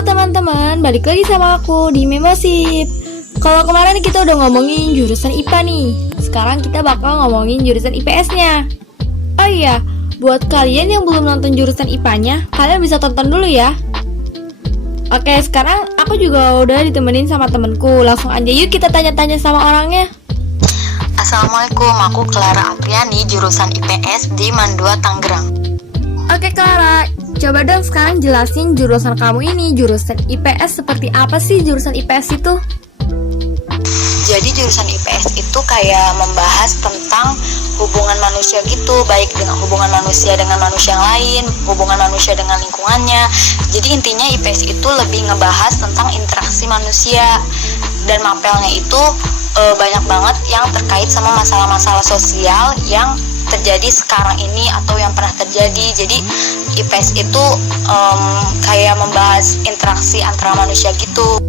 Halo teman-teman, balik lagi sama aku di Memosip. Kalau kemarin kita udah ngomongin jurusan IPA nih, sekarang kita bakal ngomongin jurusan IPS-nya. Oh iya, buat kalian yang belum nonton jurusan IPA-nya, kalian bisa tonton dulu ya. Oke, sekarang aku juga udah ditemenin sama temenku. Langsung aja yuk kita tanya-tanya sama orangnya. Assalamualaikum, aku Clara Apriani, jurusan IPS di Mandua, Tangerang. Oke Clara, coba dong sekarang jelasin jurusan kamu ini, jurusan IPS seperti apa sih jurusan IPS itu? Jadi jurusan IPS itu kayak membahas tentang hubungan manusia gitu, baik dengan hubungan manusia dengan manusia yang lain, hubungan manusia dengan lingkungannya. Jadi intinya IPS itu lebih ngebahas tentang interaksi manusia, dan mapelnya itu banyak banget yang terkait sama masalah-masalah sosial yang terjadi sekarang ini atau yang pernah terjadi. Jadi IPS itu kayak membahas interaksi antara manusia gitu.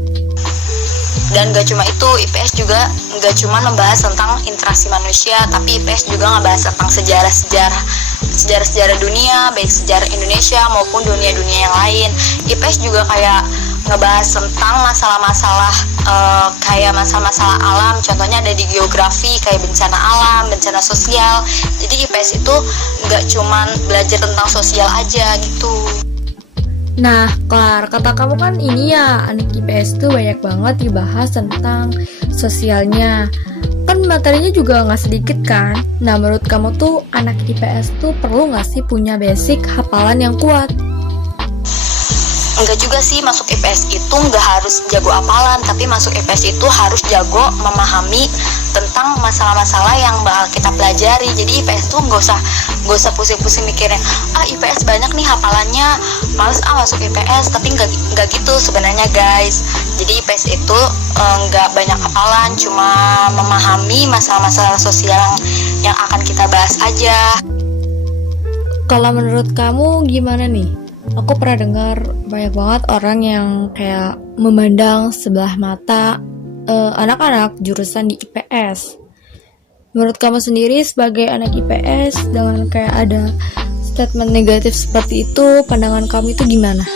Dan gak cuma itu, IPS juga gak cuma membahas tentang interaksi manusia, tapi IPS juga ngebahas tentang sejarah dunia, baik sejarah Indonesia maupun dunia-dunia yang lain. IPS juga kayak ngebahas tentang masalah-masalah kayak masalah-masalah alam, contohnya ada di geografi kayak bencana alam, bencana sosial. Jadi IPS itu gak cuma belajar tentang sosial aja gitu. Nah, Klar, kata kamu kan ini ya, anak IPS tuh banyak banget dibahas tentang sosialnya. Kan materinya juga nggak sedikit kan? Nah, menurut kamu tuh anak IPS tuh perlu nggak sih punya basic hafalan yang kuat? Enggak juga sih, masuk IPS itu nggak harus jago hafalan, tapi masuk IPS itu harus jago memahami tentang masalah-masalah yang bakal kita pelajari. Jadi IPS tuh nggak usah pusing-pusing mikirin IPS banyak nih hafalannya, males masuk IPS. Tapi nggak gitu sebenarnya guys. Jadi IPS itu nggak banyak hafalan, cuma memahami masalah-masalah sosial yang akan kita bahas aja. Kalau menurut kamu gimana nih? Aku pernah dengar banyak banget orang yang kayak memandang sebelah mata anak-anak jurusan di IPS. Menurut kamu sendiri sebagai anak IPS dengan kayak ada statement negatif seperti itu, pandangan kamu itu gimana?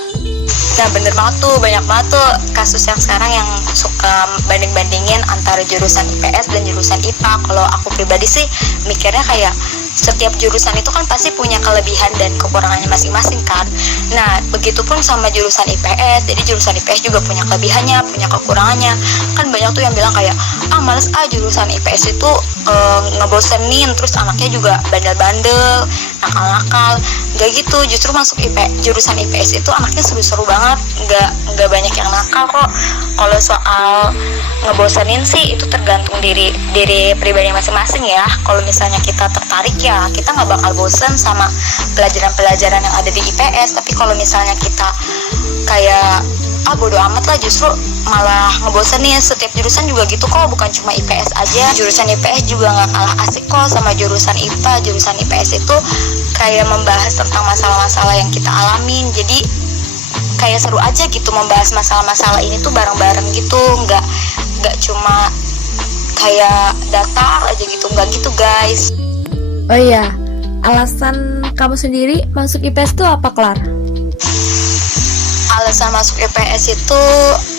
Nah bener banget tuh, banyak banget tuh kasus yang sekarang yang suka banding-bandingin antara jurusan IPS dan jurusan IPA. Kalau aku pribadi sih mikirnya kayak setiap jurusan itu kan pasti punya kelebihan dan kekurangannya masing-masing kan. Nah begitupun sama jurusan IPS. Jadi jurusan IPS juga punya kelebihannya, punya kekurangannya. Kan banyak tuh yang bilang kayak males jurusan IPS itu ngebosenin, terus anaknya juga bandel-bandel, nakal-nakal. Gak gitu, justru masuk jurusan IPS itu anaknya seru-seru banget, nggak banyak yang nakal kok. Kalau soal ngebosenin sih itu tergantung diri pribadi masing-masing ya. Kalau misalnya kita tertarik ya kita nggak bakal bosen sama pelajaran-pelajaran yang ada di IPS. Tapi kalau misalnya kita kayak bodo amat lah, justru malah ngebosenin. Setiap jurusan juga gitu kok, bukan cuma IPS aja. Jurusan IPS juga nggak kalah asik kok sama jurusan IPA. Jurusan IPS itu kayak membahas tentang masalah-masalah yang kita alamin. Jadi kayak seru aja gitu membahas masalah-masalah ini tuh bareng-bareng gitu, nggak cuma kayak datar aja gitu, nggak gitu guys. Oh iya, alasan kamu sendiri masuk IPS tuh apa, Klar? Alasan masuk IPS itu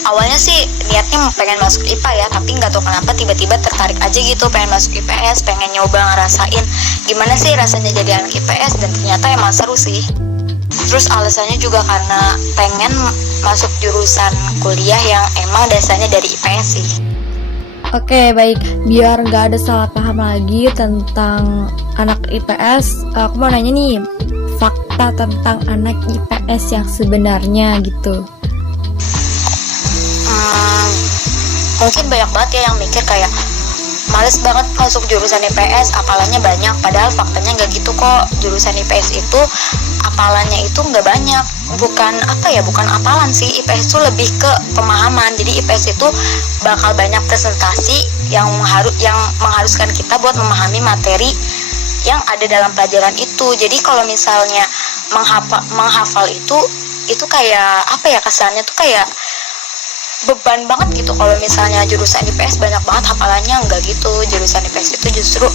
awalnya sih niatnya pengen masuk IPA ya, tapi nggak tahu kenapa tiba-tiba tertarik aja gitu pengen masuk IPS, pengen nyoba ngerasain gimana sih rasanya jadi anak IPS, dan ternyata emang seru sih. Terus alasannya juga karena pengen masuk jurusan kuliah yang emang dasarnya dari IPS sih. Oke, baik. Biar nggak ada salah paham lagi tentang anak IPS, aku mau nanya nih, fakta tentang anak IPS yang sebenarnya gitu. Mungkin banyak banget ya yang mikir kayak males banget masuk jurusan IPS, hafalannya banyak. Padahal faktanya nggak gitu kok. Jurusan IPS itu hafalannya itu nggak banyak. Bukan hafalan sih. IPS itu lebih ke pemahaman. Jadi IPS itu bakal banyak presentasi yang mengharuskan kita buat memahami materi yang ada dalam pelajaran itu. Jadi kalau misalnya menghafal itu kayak kesannya tuh kayak beban banget gitu. Kalau misalnya jurusan IPS banyak banget hafalannya, enggak gitu. Jurusan IPS itu justru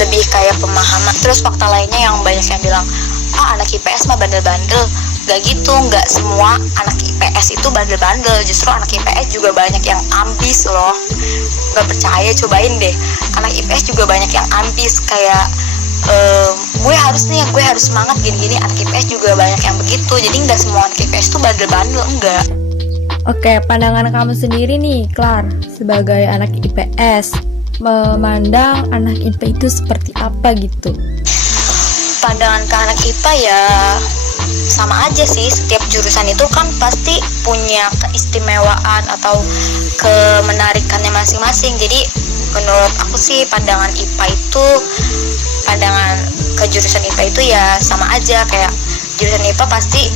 lebih kayak pemahaman. Terus fakta lainnya yang banyak yang bilang anak IPS mah bandel-bandel, Gak gitu, gak semua anak IPS itu bandel-bandel. Justru anak IPS juga banyak yang ambis loh. Gak percaya, cobain deh. Anak IPS juga banyak yang ambis, kayak gue harus semangat gini-gini. Anak IPS juga banyak yang begitu. Jadi gak semua anak IPS tuh bandel-bandel, enggak. Oke, pandangan kamu sendiri nih, Clar, sebagai anak IPS, memandang anak IPA itu seperti apa gitu? Pandangan ke anak IPA ya sama aja sih. Setiap jurusan itu kan pasti punya keistimewaan atau kemenarikannya masing-masing. Jadi menurut aku sih pandangan ke jurusan IPA itu ya sama aja. Kayak jurusan IPA pasti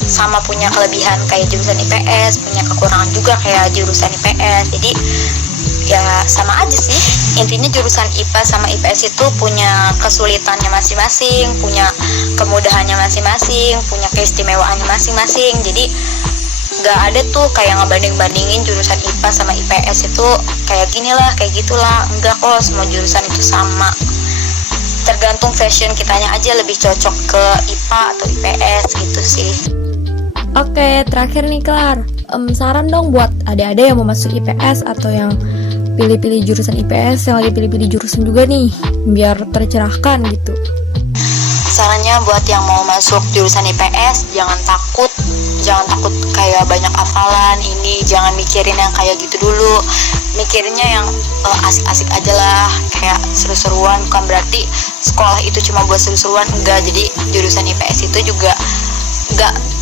sama punya kelebihan kayak jurusan IPS, punya kekurangan juga kayak jurusan IPS. Jadi ya sama aja sih. Intinya jurusan IPA sama IPS itu punya kesulitannya masing-masing, punya kemudahannya masing-masing, punya keistimewaannya masing-masing. Jadi gak ada tuh kayak ngebanding-bandingin jurusan IPA sama IPS itu kayak gini lah, kayak gitulah. Enggak kok, semua jurusan itu sama. Tergantung fashion kitanya aja lebih cocok ke IPA atau IPS gitu sih. Oke, terakhir nih Clar, saran dong buat adik-adik yang mau masuk IPS atau yang pilih-pilih jurusan IPS, yang lagi pilih-pilih jurusan juga nih, biar tercerahkan gitu. Sarannya buat yang mau masuk jurusan IPS, jangan takut kayak banyak hafalan ini, jangan mikirin yang kayak gitu dulu. Mikirnya yang asik-asik aja lah, kayak seru-seruan. Bukan berarti sekolah itu cuma buat seru-seruan, enggak. Jadi jurusan IPS itu juga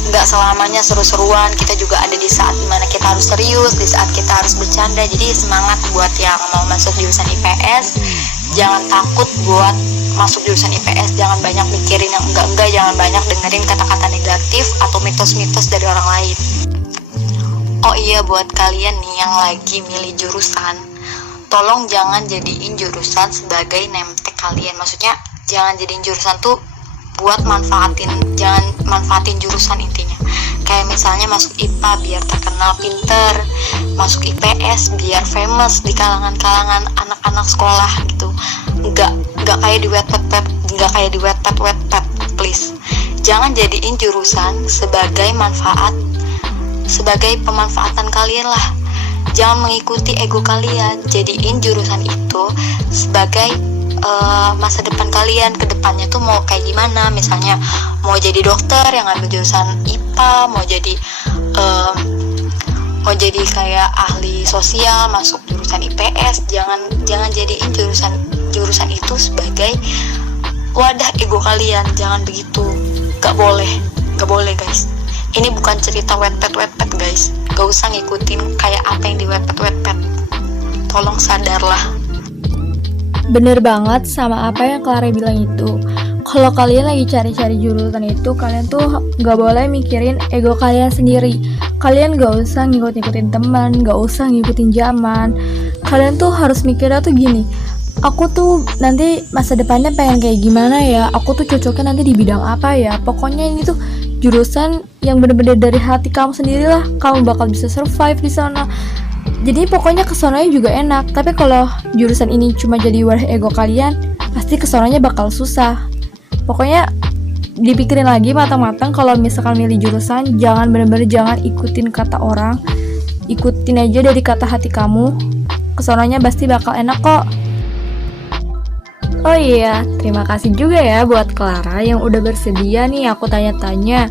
nggak selamanya seru-seruan. Kita juga ada di saat dimana kita harus serius, di saat kita harus bercanda. Jadi semangat buat yang mau masuk jurusan IPS. Jangan takut buat masuk jurusan IPS. Jangan banyak mikirin yang enggak, jangan banyak dengerin kata-kata negatif atau mitos-mitos dari orang lain. Oh iya, buat kalian nih yang lagi milih jurusan, tolong jangan jadiin jurusan sebagai name tag kalian. Maksudnya jangan jadiin jurusan tuh buat jangan manfaatin jurusan intinya. Kayak misalnya masuk IPA biar terkenal pinter, masuk IPS biar famous di kalangan anak-anak sekolah gitu. Enggak kayak di Wattpad, please. Jangan jadiin jurusan sebagai pemanfaatan kalian lah. Jangan mengikuti ego kalian. Jadiin jurusan itu sebagai masa depan kalian ke depannya tuh mau kayak gimana. Misalnya mau jadi dokter yang ambil jurusan IPA, mau jadi kayak ahli sosial masuk jurusan IPS. Jangan jadiin jurusan itu sebagai wadah ego kalian. Jangan begitu, gak boleh guys. Ini bukan cerita Wattpad guys. Gak usah ngikutin kayak apa yang di Wattpad. Tolong sadarlah. Bener banget sama apa yang Clara bilang itu. Kalau kalian lagi cari-cari jurusan itu, kalian tuh gak boleh mikirin ego kalian sendiri. Kalian gak usah ngikutin teman, gak usah ngikutin zaman. Kalian tuh harus mikirnya tuh gini, aku tuh nanti masa depannya pengen kayak gimana ya, aku tuh cocoknya nanti di bidang apa ya. Pokoknya ini tuh jurusan yang bener-bener dari hati kamu sendirilah. Kamu bakal bisa survive di sana. Jadi pokoknya kesonanya juga enak. Tapi kalau jurusan ini cuma jadi wadah ego kalian, pasti kesonanya bakal susah. Pokoknya dipikirin lagi matang-matang kalau misalkan milih jurusan. Bener-bener jangan ikutin kata orang, ikutin aja dari kata hati kamu. Kesonanya pasti bakal enak kok. Oh iya, terima kasih juga ya buat Clara yang udah bersedia nih aku tanya-tanya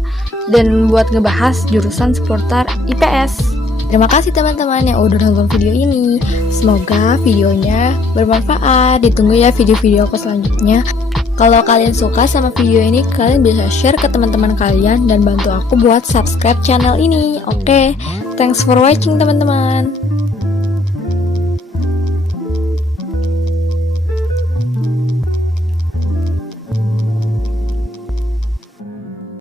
dan buat ngebahas jurusan seputar IPS. Terima kasih teman-teman yang udah nonton video ini. Semoga videonya bermanfaat. Ditunggu ya video-video aku selanjutnya. Kalau kalian suka sama video ini, kalian bisa share ke teman-teman kalian dan bantu aku buat subscribe channel ini. Oke, thanks for watching teman-teman.